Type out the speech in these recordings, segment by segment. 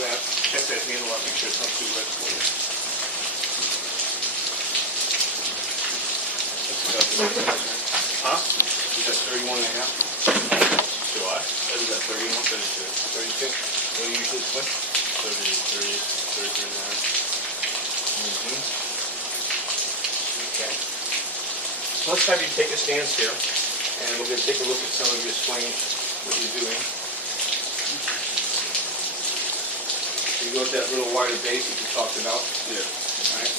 grab, check that handle out, make sure it's not too wet for you. Huh? You got 31 and a half? Do I? You got 31? 32. 32? What do you usually swing? 33 and a half. Okay. So let's have you take a stance here, and we're going to take a look at some of your swing, what you're doing. You go to that little wider base that you talked about. Yeah. All right.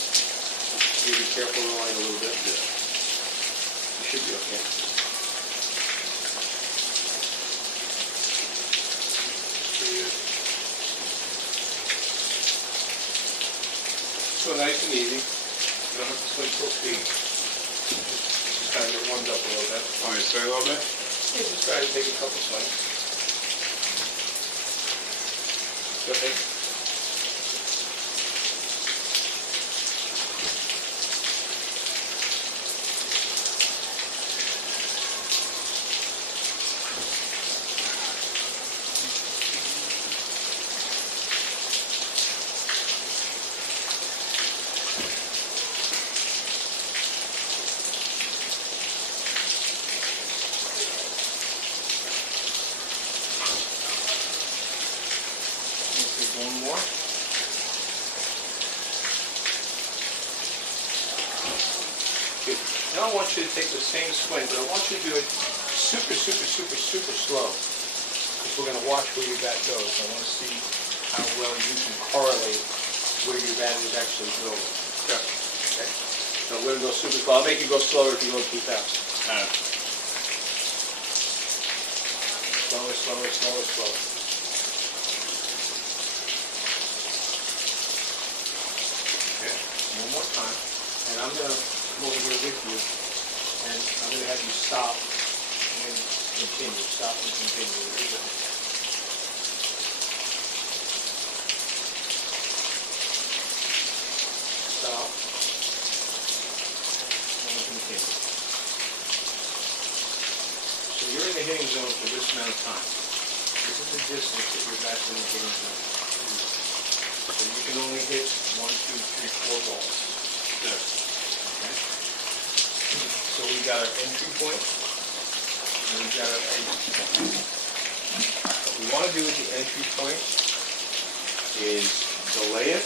You be careful of the line a little bit. Yeah. You should be okay. Pretty good. So nice and easy. You don't have to swing full speed. Just kind of get warmed up a little bit. Want me to swing a little bit? Yeah, just try to take a couple swings. Go ahead. One more. Good. Now I want you to take the same swing, but I want you to do it super, super, super, super slow. Because we're going to watch where your bat goes. I want to see how well you can correlate where your bat is actually going. Okay. Okay? So we're going to go super slow. I'll make you go slower if you go too fast. Slower, slower, slower, slower. One more time, and I'm going to come over here with you, and I'm going to have you stop and continue. Stop and continue. There you go. Stop and continue. So you're in the hitting zone for this amount of time. This is the distance that you're back in the hitting zone. So you can only hit 1, 2, 3, 4 balls. Yeah. Okay. So we've got our entry point, and we've got our exit point. What we want to do with the entry point is delay it,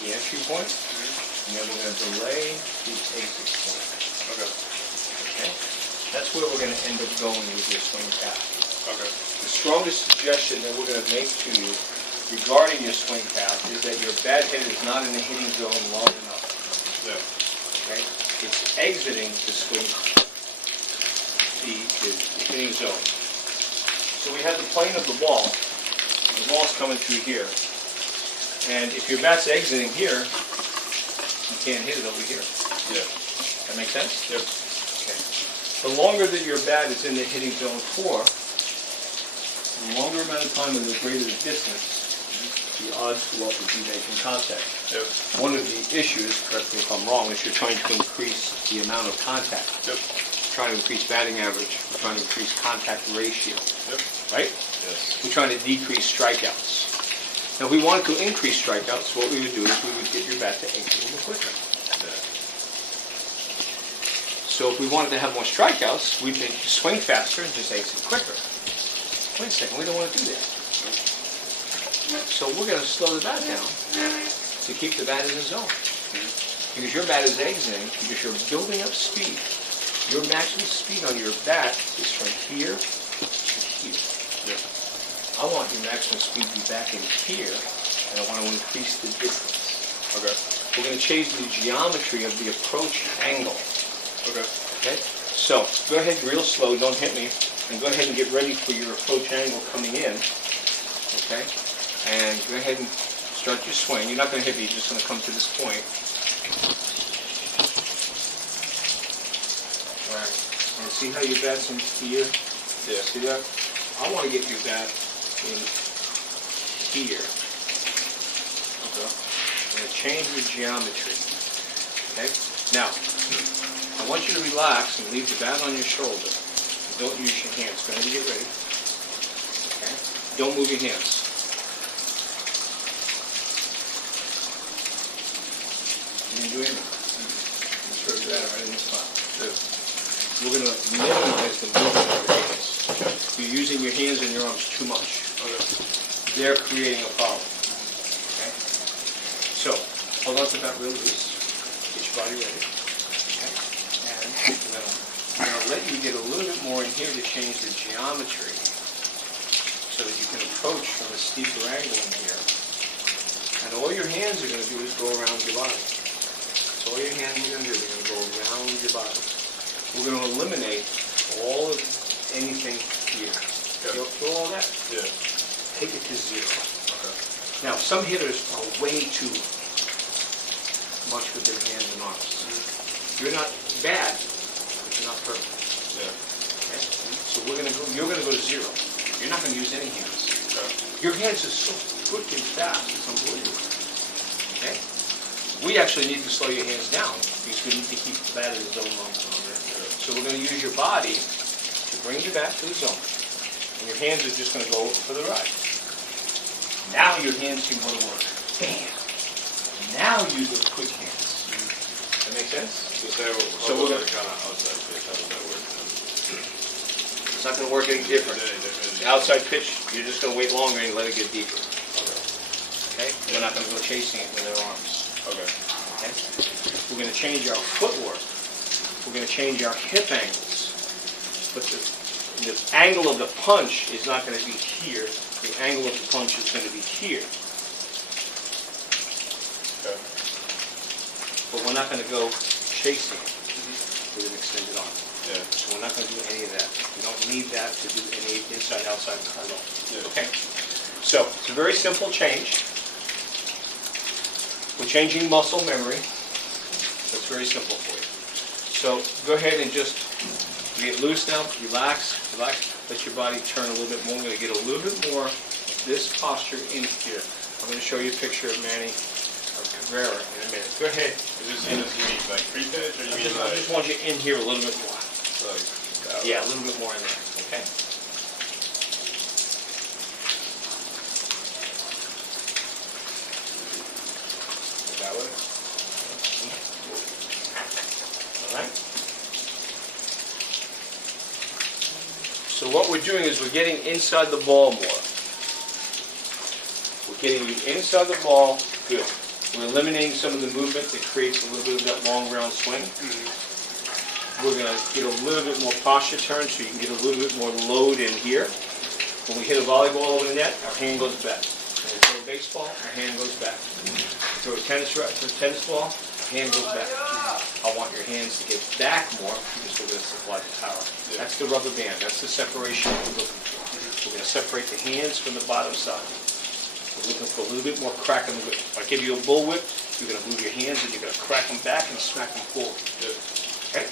the entry point, and then we're going to delay the exit point. Okay. Okay? That's where we're going to end up going with your swing path. Okay. The strongest suggestion that we're going to make to you regarding your swing path is that your bat head is not in the hitting zone long enough. Yeah. Okay? It's exiting the swing, the hitting zone. So we have the plane of the ball. The ball's coming through here. And if your bat's exiting here, you can't hit it over here. Yeah. That make sense? Yep. Okay. The longer that your bat is in the hitting zone for, the longer amount of time and the greater the distance, the odds go up as you make in contact. Yep. One of the issues, correct me if I'm wrong, is you're trying to increase the amount of contact. Yep. Trying to increase batting average. We're trying to increase contact ratio. Yep. Right? Yes. We're trying to decrease strikeouts. Now, if we wanted to increase strikeouts, what we would do is we would get your bat to exit a little quicker. Yeah. So if we wanted to have more strikeouts, we'd make you swing faster and just exit quicker. Wait a second, we don't want to do that. So we're going to slow the bat down to keep the bat in the zone. Because your bat is exiting, because you're building up speed. Your maximum speed on your bat is from here to here. Yeah. I want your maximum speed to be back in here, and I want to increase the distance. Okay. We're going to change the geometry of the approach angle. Okay. Okay? So, go ahead real slow, don't hit me, and go ahead and get ready for your approach angle coming in. Okay? And go ahead and start your swing. You're not going to hit me, you're just going to come to this point. All right. And see how your bat's in here? Yeah. See that? I want to get your bat in here. Okay. I'm going to change the geometry. Okay? Now, I want you to relax and leave the bat on your shoulder. Don't use your hands. Go ahead and get ready. Okay? Don't move your hands. didn't do anything. Just wrote that right in the file. We're going to minimize the movement of your hands. You're using your hands and your arms too much. They're creating a problem. Okay? So, hold on to that real loose. Get your body ready. Okay? And we're going to let you get a little bit more in here to change the geometry so that you can approach from a steeper angle in here. And all your hands are going to do is go around your body. That's all your hands are going to do. They're going to go around your body. We're going to eliminate all of anything here. Okay. Feel all that? Yeah. Take it to zero. Okay. Now, some hitters are way too much with their hands and arms. You're not bad, but you're not perfect. Yeah. Okay? So you're going to go to zero. You're not going to use any hands. Okay. Your hands are so quick and fast, it's unbelievable. Okay? We actually need to slow your hands down because we need to keep the bat in the zone longer. So we're going to use your body to bring you back to the zone. And your hands are just going to go for the ride. Now your hands can go to work. Bam! Now use those quick hands. That make sense? So we're going to kind of outside pitch. How does that work? It's not going to work any different. The outside pitch, you're just going to wait longer and let it get deeper. Okay? We're not going to go chasing it with our arms. Okay. Okay? We're going to change our footwork. We're going to change our hip angles. But the angle of the punch is not going to be here. The angle of the punch is going to be here. Okay. But we're not going to go chasing it with an extended arm. Yeah. So we're not going to do any of that. We don't need that to do any inside-outside at all. Yeah. Okay? So, it's a very simple change. We're changing muscle memory. That's very simple for you. So, go ahead and just get loose now. Relax. Let your body turn a little bit more. We're going to get a little bit more of this posture in here. I'm going to show you a picture of Manny Cabrera in a minute. Go ahead. Is this you mean like pre-pitch, or you mean I like... just want you in here a little bit more. Like Yeah, a little bit more in there. Okay. That way. All right. So what we're doing is we're getting inside the ball more. We're getting you inside the ball. Good. We're eliminating some of the movement that creates a little bit of that long round swing. We're going to get a little bit more posture turn so you can get a little bit more load in here. When we hit a volleyball over the net, our hand goes back. When we throw a baseball, our hand goes back. Throw a tennis ball, our hand goes back. I want your hands to get back more because we're going to supply the power. That's the rubber band. That's the separation we're looking for. We're going to separate the hands from the bottom side. We're looking for a little bit more crack in the whip. If I give you a bull whip, you're going to move your hands and you're going to crack them back and smack them forward. Okay?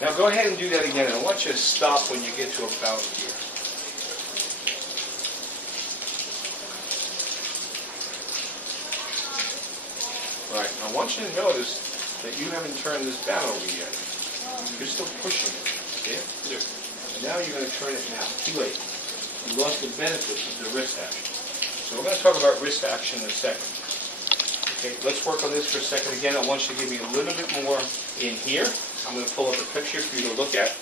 Now go ahead and do that again. I want you to stop when you get to about here. Right. I want you to notice that you haven't turned this bat over yet. You're still pushing it. See it? And now you're going to turn it now. Too late. You lost the benefits of the wrist action. So we're going to talk about wrist action in a second. Okay, let's work on this for a second again. I want you to give me a little bit more in here. I'm going to pull up a picture for you to look at.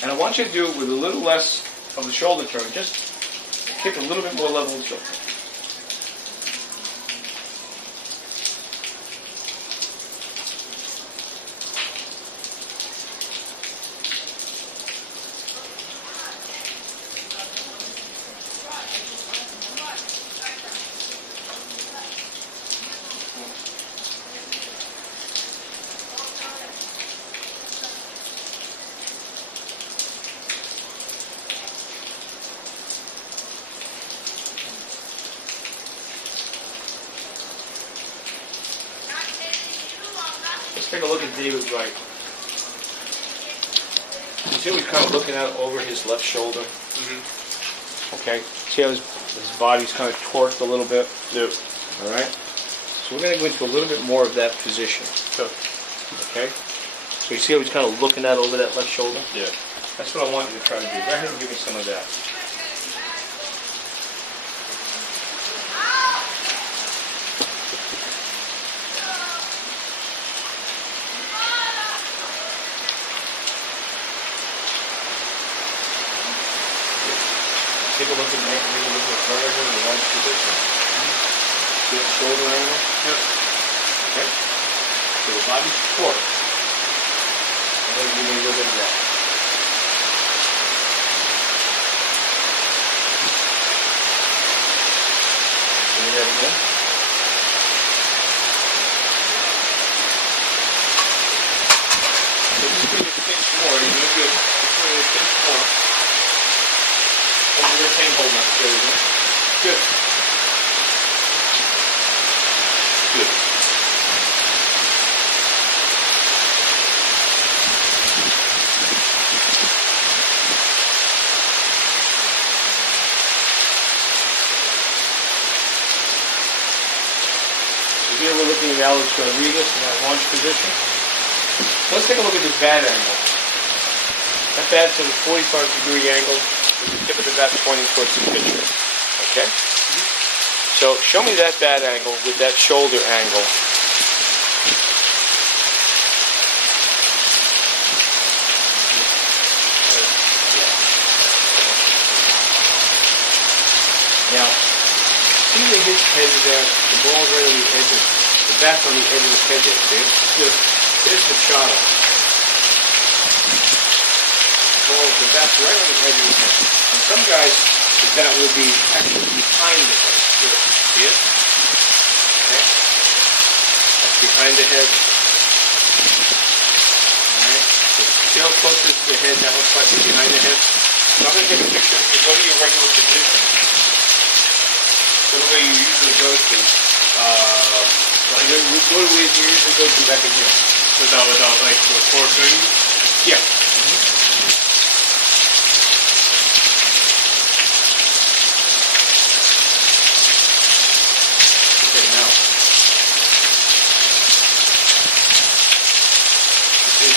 And I want you to do it with a little less of the shoulder turn. Just kick a little bit more level of shoulder. Let's take a look at David Wright. You see see how he's kind of looking out over his left shoulder? Mm-hmm. Okay? See how his body's kind of torqued a little bit? Yep. All right? So we're going to go into a little bit more of that position. Sure. Okay? So you see how he's kind of looking out over that left shoulder? Yeah. That's what I want you to try to do. Go ahead and give me some of that. Take a look at the vertical and the lunge position. Get the shoulder angle. Yep. Okay? So the body's torqued. I'm going to give you a little bit of that. Give me that again. So just give me a pinch more. You're doing good. Just give me a pinch more. Over the same hold up. There we go. Good. Good. So here we're looking at Alex Rodriguez in that launch position. Let's take a look at this bat angle. That bat's at a 45-degree angle. With the tip of the bat pointing towards the pitcher. Okay? So show me that bat angle with that shoulder angle. Now, see where his head is at? The ball's right on the edge of the bat's on the edge of his head there, see? Yes. Here's the shot. The bat's right on the edge of his head. And some guys, the bat will be actually behind the head. Here, see it? Okay? That's behind the head. Alright? So see how close it is to the head? That looks like it's behind the head. So I'm going to take a picture of you. Go to your regular position. Go the way you usually go to. Go the way you usually go to back in here. Without like the 4 fingers? Yeah.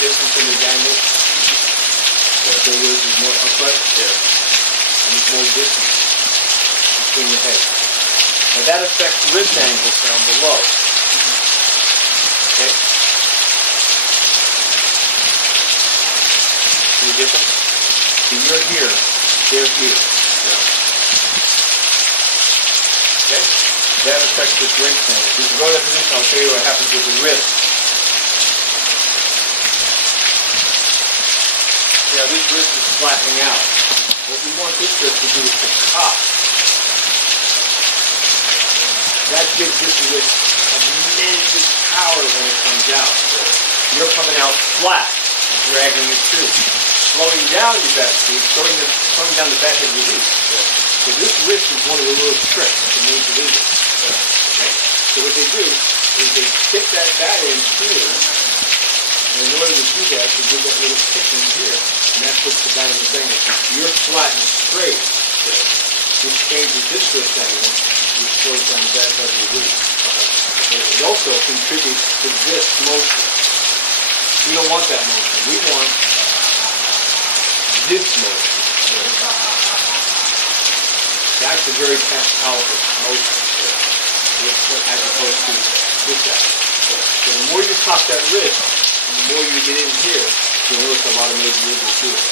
Difference in the angle. The shoulders is more upright. Yeah. And there's more distance between the head. Now that affects wrist angles down below. Okay? See the difference? See, you're here, they're here. Yeah. Okay? That affects this wrist angle. If you go to that position, I'll show you what happens with the wrist. Now this wrist is flattening out. What we want this wrist to do is to cop. That gives this wrist tremendous power when it comes out. You're coming out flat, dragging it through. Slowing down your bat speed, slowing down the bat head release. So this wrist is one of the little tricks to major leaguers. Okay? So what they do is they stick that bat in here. And in order to do that, they give that little kick in here, and that puts the bat in the angle. You're flat and straight. This changes this wrist angle, which slows down the bat head release. It also contributes to this motion. We don't want that motion. We want this motion. That's a very powerful motion, as opposed to this action. So the more you pop that wrist, and the more you get in here, you'll notice a lot of major leaguers do it.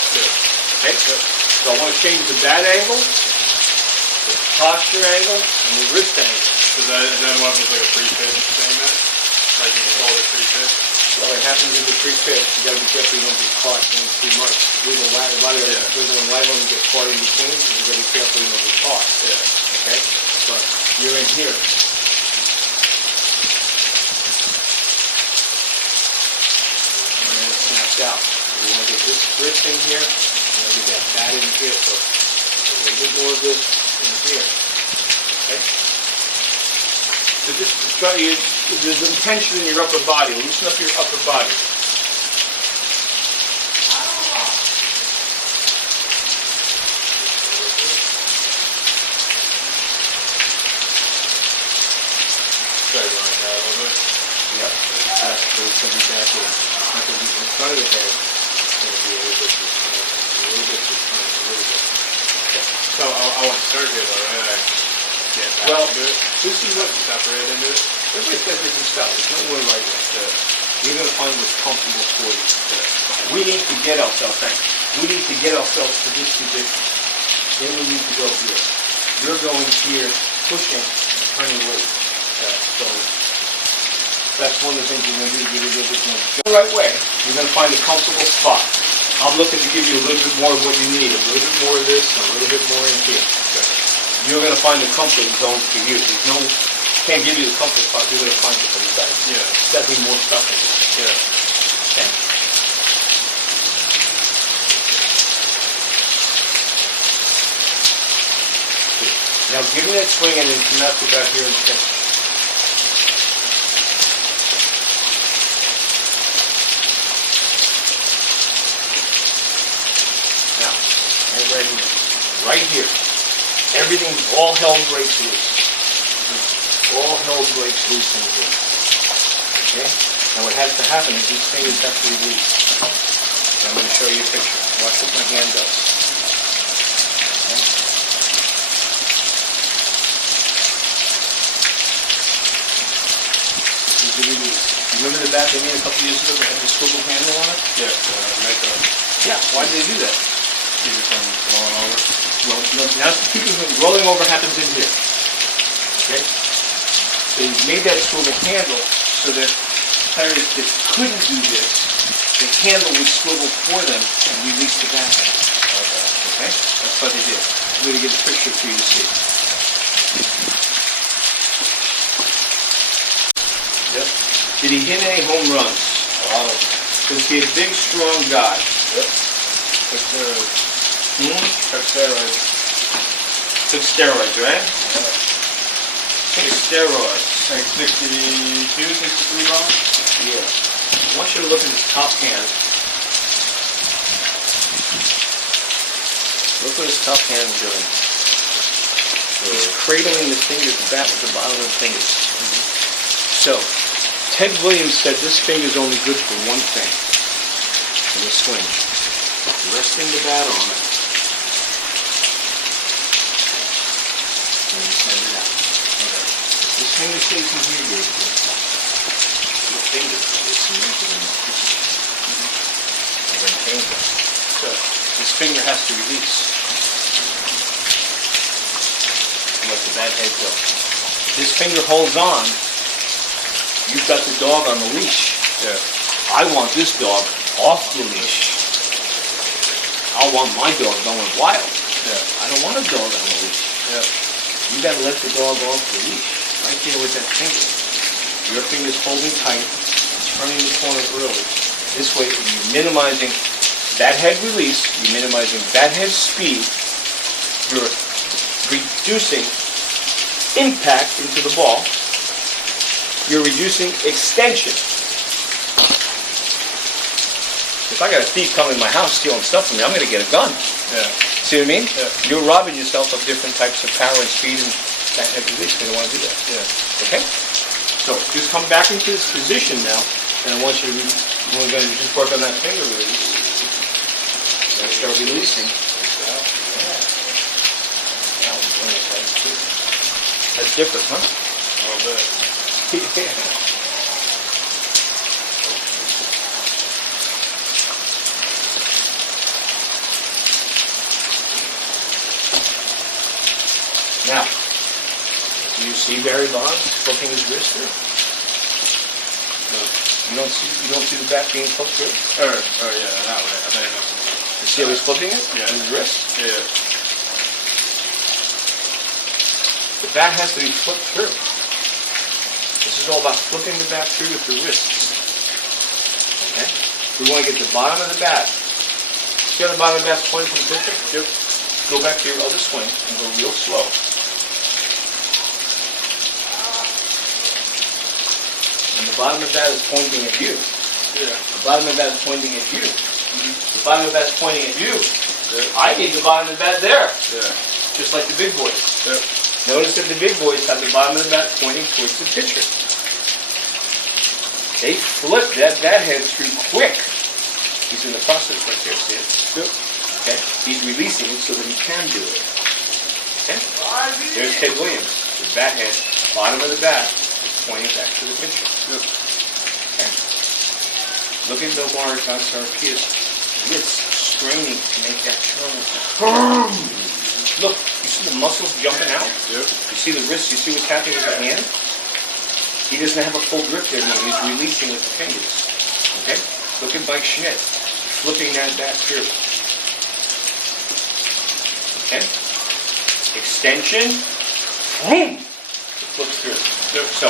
Okay? So I want to change the bat angle, the posture angle, and the wrist angle. So that what happens like a pre-pitch thing then? Like you can call it pre-pitch? Well, it happens in the pre-pitch. You got to be careful you don't get caught in too much. There's a lot of light on you get caught in between, so you got to be careful you don't get caught. Yeah. Okay? But you're in here. Out. We want to get this wrist in here. We want to get that bat in here. So a little bit more of this in here. Okay? So just try to, there's some tension in your upper body. Loosen up your upper body. Yep. So it's going to be back here. It's not going to be in front of the head. It's going to be a little bit behind. A little bit behind. A little bit. So I want to start here though, right? I get back Well, into it. this is what Separate into it. everybody's got different style. There's no one right way. You're going to find what's comfortable for you. We need to get ourselves, we need to get ourselves to this position. Then we need to go here. You're going here, pushing, and turning away. So that's one of the things you're going to do to get a little bit more. Go the right way. You're going to find a comfortable spot. I'm looking to give you a little bit more of what you need. A little bit more of this, and a little bit more in here. You're going to find the comfort zone for you. There's no, can't give you the comfort spot. You're going to find it for yourself. Yeah. There's got to be more stuff in there. Yeah. Okay? Now give me that swing and then come out to back here and finish. Now, right here. Everything, all hell breaks loose. All hell breaks loose in here. Okay? Now what has to happen is these fingers have to release. I'm going to show you a picture. Watch what my hand does. Okay? This is the release. Remember the bat they made a couple years ago that had the swivel handle on it? Yeah. Make a Yeah. Why did they do that? keep it from blowing over. Well, no, now keeping from rolling over happens in here. Okay? So you made that swivel handle so that players that couldn't do this, the handle would swivel for them and release the bat. Okay? That's what they did. I'm going to get a picture for you to see. Yep. Did he hit any home runs? A lot of them. Was he a big, strong guy? Yep. Took steroids. Took steroids, right? Took steroids. Like 62, 63 pounds? Yeah. I want you to look at his top hand. Look what his top hand is doing. He's cradling the fingers, the bat with the bottom of the fingers. So, Ted Williams said this finger is only good for one thing in the swing. Resting the bat on it. And you send it out. Okay. This finger stays in here, you're good. Your finger is cemented in the pitch. And then change it. So, this finger has to release. And let the bat head go. If this finger holds on, you've got the dog on the leash. Yeah. I want this dog off the leash. I want my dog going wild. Yeah. I don't want a dog on the leash. Yeah. You got to let the dog off the leash. Right there with that finger. Your finger's holding tight, turning the corner early. This way, you're minimizing that head release, you're minimizing that head speed, you're reducing impact into the ball, you're reducing extension. If I got a thief coming in my house stealing stuff from me, I'm going to get a gun. Yeah. See what I mean? Yeah. You're robbing yourself of different types of power and speed and that head release. We don't want to do that. Yeah. Okay? So just come back into this position now, and I want you to, we're going to just work on that finger release. And start releasing. Yeah. That was really nice too. That's different, huh? A little bit. Now, do you see Barry Bonds flipping his wrist through? No. You don't see the bat being flipped through? Yeah, that way. I think You see how he's flipping it? Yeah. With his wrist? Yeah. The bat has to be flipped through. This is all about flipping the bat through with the wrists. Okay? We want to get the bottom of the bat. See how the bottom of the bat's pointing from the picture? Yep. Go back to your other swing and go real slow. And the bottom of the bat is pointing at you. Yeah. The bottom of the bat is pointing at you. The bottom of the bat is pointing at you. Yeah. I need the bottom of the bat there. Yeah. Just like the big boys. Yep. Notice that the big boys have the bottom of the bat pointing towards the pitcher. They flip that bat head through quick. He's in the process right there, see it? Yep. Okay? He's releasing it so that he can do it. Okay? There's Ted Williams. The bat head, bottom of the bat, is pointing back to the pitcher. Yep. Okay? Look at Nomar Garcia's wrist straining to make that turn. Look, you see the muscles jumping out? Yep. You see the wrist? You see what's happening with the hand? He doesn't have a full grip there now. He's releasing with the fingers. Okay? Look at Mike Schmidt flipping that bat through. Okay? Extension. Boom! It flips through. So,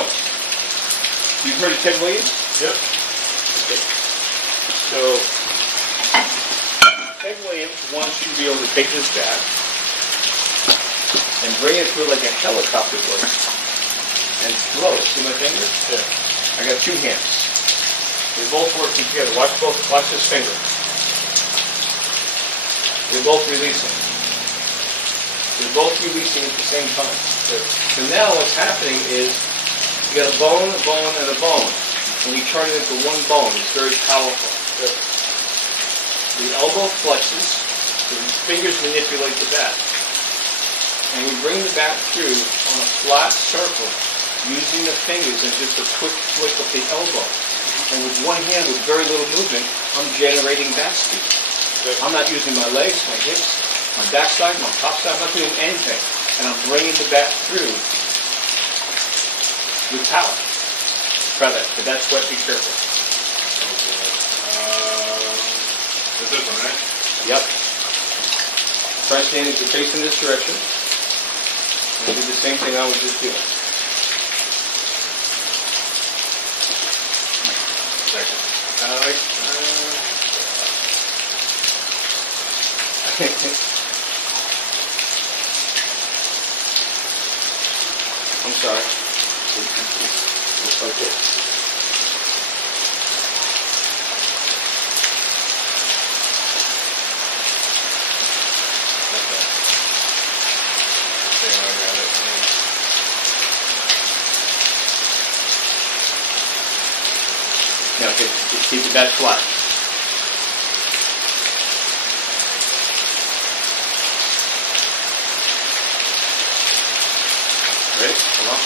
you've heard of Ted Williams? Yep. Okay. So, Ted Williams wants you to be able to take this bat and bring it through like a helicopter would and throw it. See my finger? Yeah. I got two hands. They're both working together. Watch this finger. They're both releasing. They're both releasing at the same time. So now what's happening is you got a bone, and a bone. And we turn it into one bone. It's very powerful. The elbow flexes, the fingers manipulate the bat. And we bring the bat through on a flat circle using the fingers and just a quick flick of the elbow. And with one hand, with very little movement, I'm generating bat speed. I'm not using my legs, my hips, my backside, my topside. I'm not doing anything. And I'm bringing the bat through with power. Try that. But that's what, be careful. It's this one, right? Yep. Try standing to face in this direction. And do the same thing I was just doing. I'm sorry. It's like this. Now, keep the bat flat. Ready? Come on.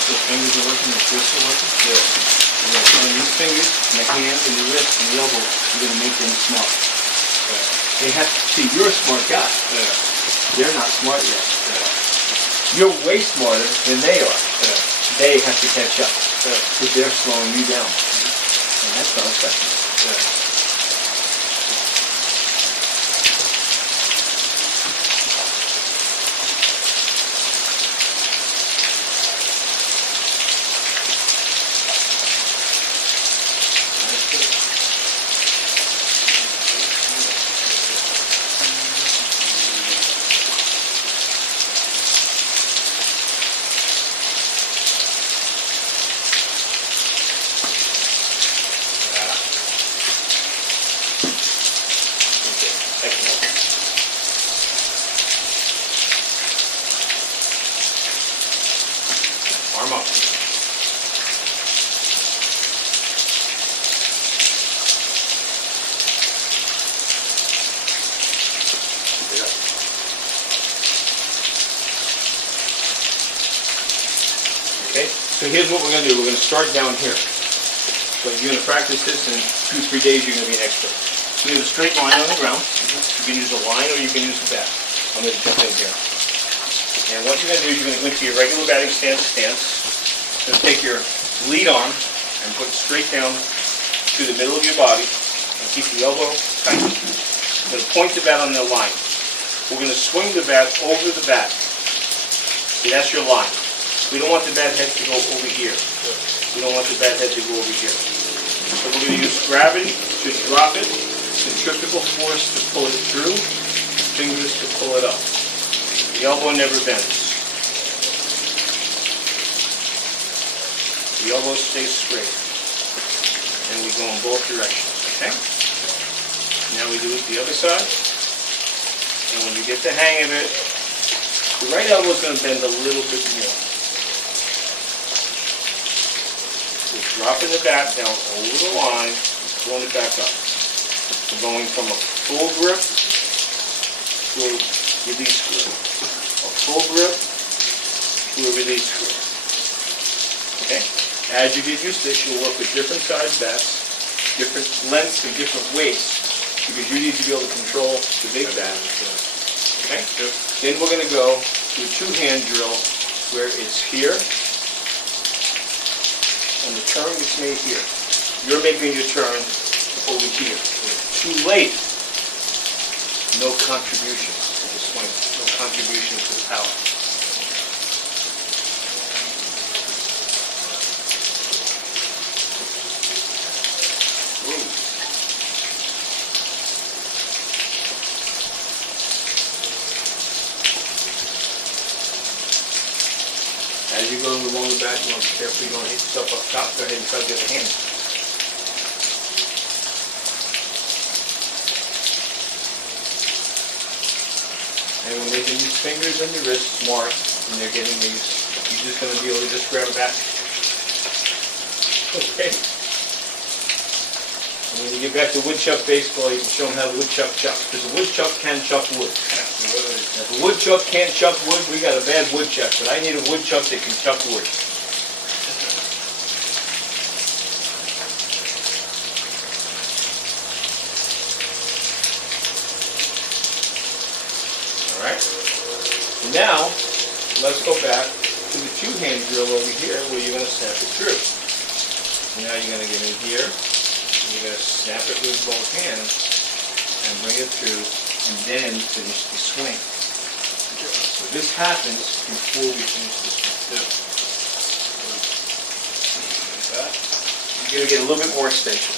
Those fingers are working, the wrists are working? Yeah. You're going to turn these fingers, and the hands, and the wrist, and the elbow. You're going to make them smart. Yeah. They have to see you're a smart guy. Yeah. They're not smart yet. Yeah. You're way smarter than they are. Yeah. They have to catch up. Yeah. Because they're slowing you down. Mm-hmm. And that's not effective. Yeah. Arm up. Okay, so here's what we're going to do. We're going to start down here. So you're going to practice this, and 2-3 days you're going to be an expert. So you have a straight line on the ground. You can use a line or you can use the bat. I'm going to jump in here. And what you're going to do is you're going to go into your regular batting stance. You're going to take your lead arm and put it straight down to the middle of your body and keep the elbow tight. You're going to point the bat on the line. We're going to swing the bat over the bat. See, that's your line. We don't want the bat head to go over here. We don't want the bat head to go over here. So we're going to use gravity to drop it, centrifugal force to pull it through, fingers to pull it up. The elbow never bends. The elbow stays straight. And we go in both directions, okay? Now we do it the other side. And when you get the hang of it, the right elbow is going to bend a little bit more. We're dropping the bat down a little line, pulling it back up. We're going from a full grip to a release grip. A full grip to a release grip. Okay? As you get used to this, you'll work with different size bats, different lengths and different weights, because you need to be able to control the big bat. Okay? Then we're going to go to a two-hand drill where it's here, and the turn is made here. You're making your turn over here. Too late. No contribution to the swing. No contribution to the power. As you go along the bat, you want to be careful you don't hit yourself up top. Go ahead and try to get a hand. And we're making these fingers and the wrists smart when they're getting these. You're just going to be able to just grab a bat. Okay. And when you get back to woodchuck baseball, you can show them how to woodchuck chuck. Because a woodchuck can chuck wood. If a woodchuck can't chuck wood, we got a bad woodchuck. But I need a woodchuck that can chuck wood. All right. Now, let's go back to the two-hand drill over here where you're going to snap it through. Now you're going to get in here, and you're going to snap it with both hands and bring it through, and then finish the swing. So this happens before we finish the swing. You're going to get a little bit more extension.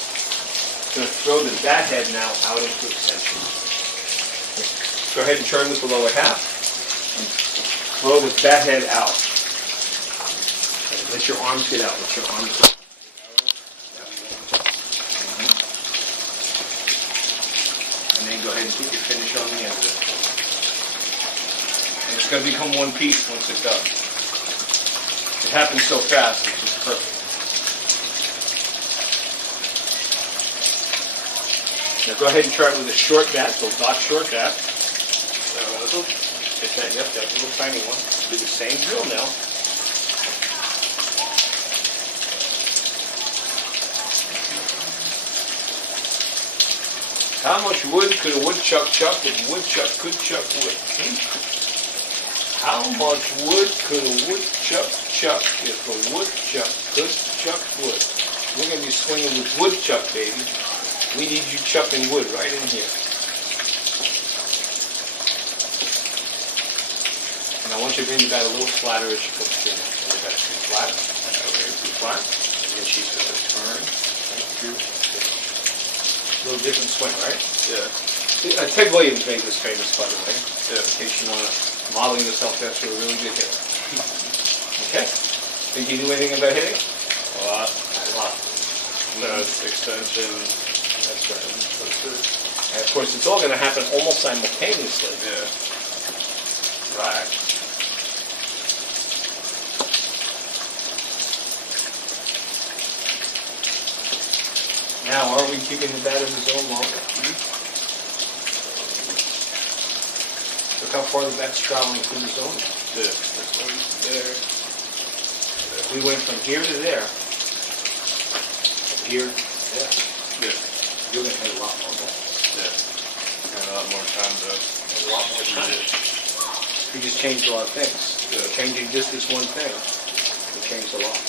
You're going to throw the bat head now out into extension. Go ahead and turn with the lower half. And throw the bat head out. Let your arms get out. Let your arms go. And then go ahead and put your finish on the end of it. And it's going to become one piece once it's done. It happens so fast, it's just perfect. Now go ahead and try it with a short bat, so dot short bat. Yep, that little tiny one. Do the same drill now. How much wood could a woodchuck chuck if a woodchuck could chuck wood? How much wood could a woodchuck chuck if a woodchuck could chuck wood? We're going to be swinging with woodchuck, baby. We need you chucking wood right in here. And I want you to bring the bat a little flatter as you come through. And the bat's too flat. Too flat. And then she's going to turn right through. A little different swing, right? Yeah. Ted Williams made this famous, by the way. In case you want to model yourself after a really good hitter. Okay? Think you knew anything about hitting? A lot. A lot. That's extension. That's right. And of course, it's all going to happen almost simultaneously. Yeah. Right. Now, aren't we keeping the bat in the zone longer? Look how far the bat's traveling through the zone. Yeah. That's always there. We went from here to there. From here to there. Yeah. You're going to hit a lot more balls. Yeah. And a lot more time to. A lot more time. We just changed a lot of things. Changing just this one thing, we changed a lot.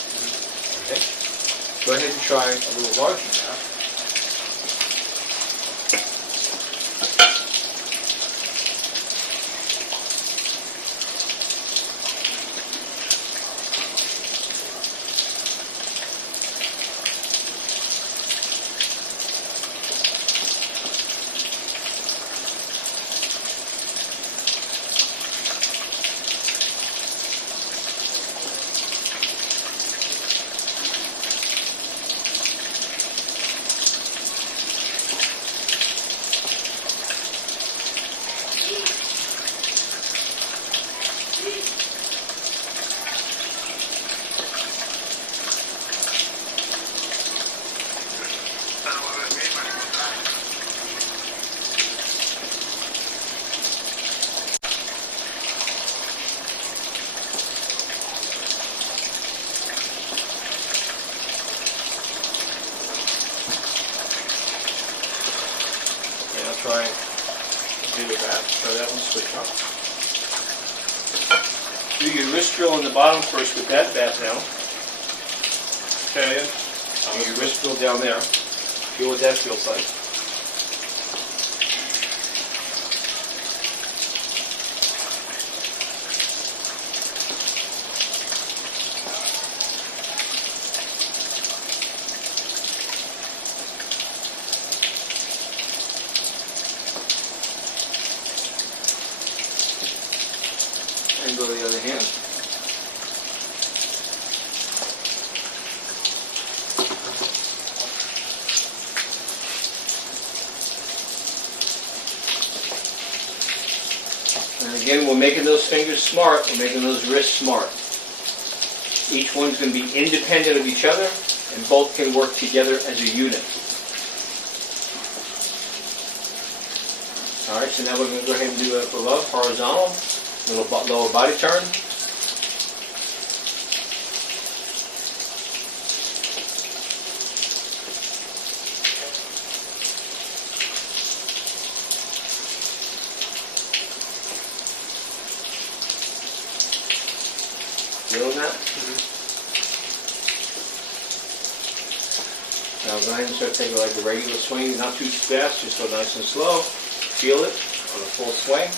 Okay? Go ahead and try a little larger now. try that one switch up. Do your wrist drill on the bottom first with that bat now. Okay. Do your wrist drill down there. Feel what that feels like. And go to the other hand. And again, we're making those fingers smart, we're making those wrists smart. Each one's going to be independent of each other, and both can work together as a unit. Alright, so now we're going to go ahead and do a love, horizontal, little lower body turn. Feeling that? Now go ahead and start taking like a regular swing, not too fast, just go nice and slow. Feel it on a full swing.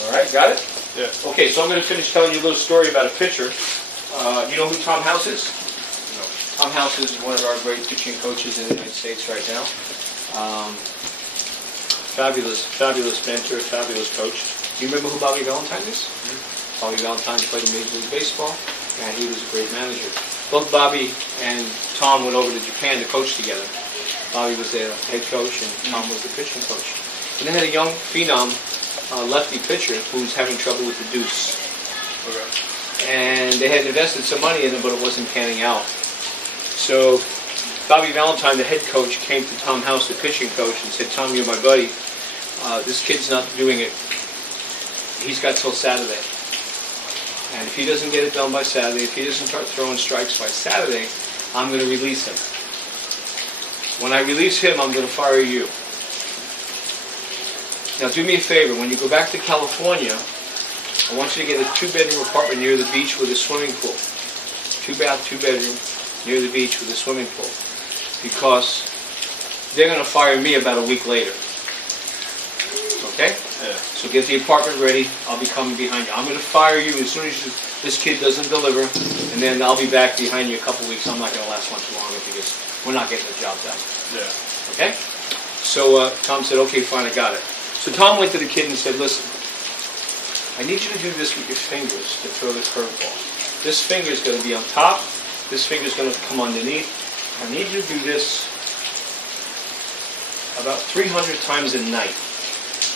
All right, got it? Yeah. Okay, so I'm going to finish telling you a little story about a pitcher. You know who Tom House is? No. Tom House is one of our great pitching coaches in the United States right now. Fabulous mentor, fabulous coach. Do you remember who Bobby Valentine is? Mm-hmm. Bobby Valentine played in Major League Baseball, and he was a great manager. Both Bobby and Tom went over to Japan to coach together. Bobby was their head coach, and Tom was the pitching coach. And they had a young phenom, lefty pitcher, who's having trouble with the deuce. Okay. And they had invested some money in him, but it wasn't panning out. So Bobby Valentine, the head coach, came to Tom House, the pitching coach, and said, "Tom, you're my buddy. This kid's not doing it. He's got till Saturday. And if he doesn't get it done by Saturday, if he doesn't start throwing strikes by Saturday, I'm going to release him. When I release him, I'm going to fire you. Now do me a favor, when you go back to California, I want you to get a 2-bedroom apartment near the beach with a swimming pool. 2-bath, 2-bedroom, near the beach with a swimming pool. Because they're going to fire me about a week later. Okay? Yeah. So get the apartment ready. I'll be coming behind you. I'm going to fire you as soon as this kid doesn't deliver, and then I'll be back behind you a couple weeks. I'm not going to last much longer because we're not getting the job done. Yeah. Okay? So Tom said, "Okay, fine, I got it." So Tom went to the kid and said, "Listen, I need you to do this with your fingers to throw the curveball. This finger is going to be on top. This finger is going to come underneath. I need you to do this about 300 times a night."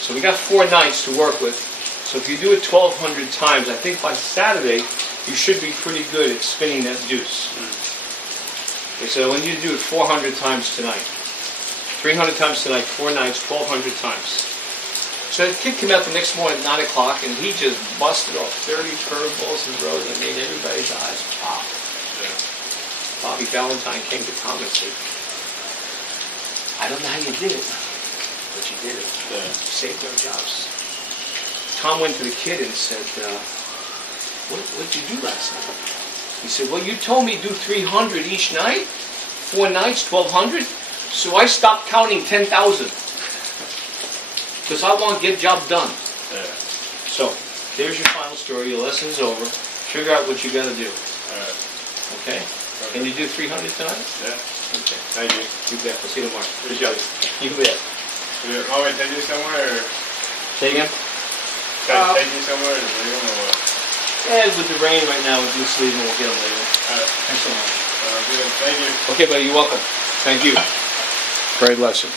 So we got 4 nights to work with. So if you do it 1,200 times, I think by Saturday, you should be pretty good at spinning that deuce. Okay, so I want you to do it 400 times tonight. 300 times tonight, 4 nights, 1,200 times. So the kid came out the next morning at 9 o'clock, and he just busted off 30 curveballs and throws and made everybody's eyes pop. Yeah. Bobby Valentine came to Tom and said, "I don't know how you did it, but you did it. Yeah. You saved our jobs." Tom went to the kid and said, what did you do last night? He said, "Well, you told me do 300 each night, 4 nights, 1,200. So I stopped counting 10,000. Because I want to get job done." Yeah. So, there's your final story. Your lesson's over. Figure out what you got to do. Alright. Okay? Can you do 300 tonight? Yeah. Okay. Thank you. You bet. We'll see you tomorrow. Good job. You bet. Want me to take you somewhere, or Say again? can I take you somewhere, or leave them, or what? And with the rain right now, we'll just leave and we'll get them later. Alright. Thanks so much. Good. Thank you. Okay, buddy. You're welcome. Thank you. Great lesson.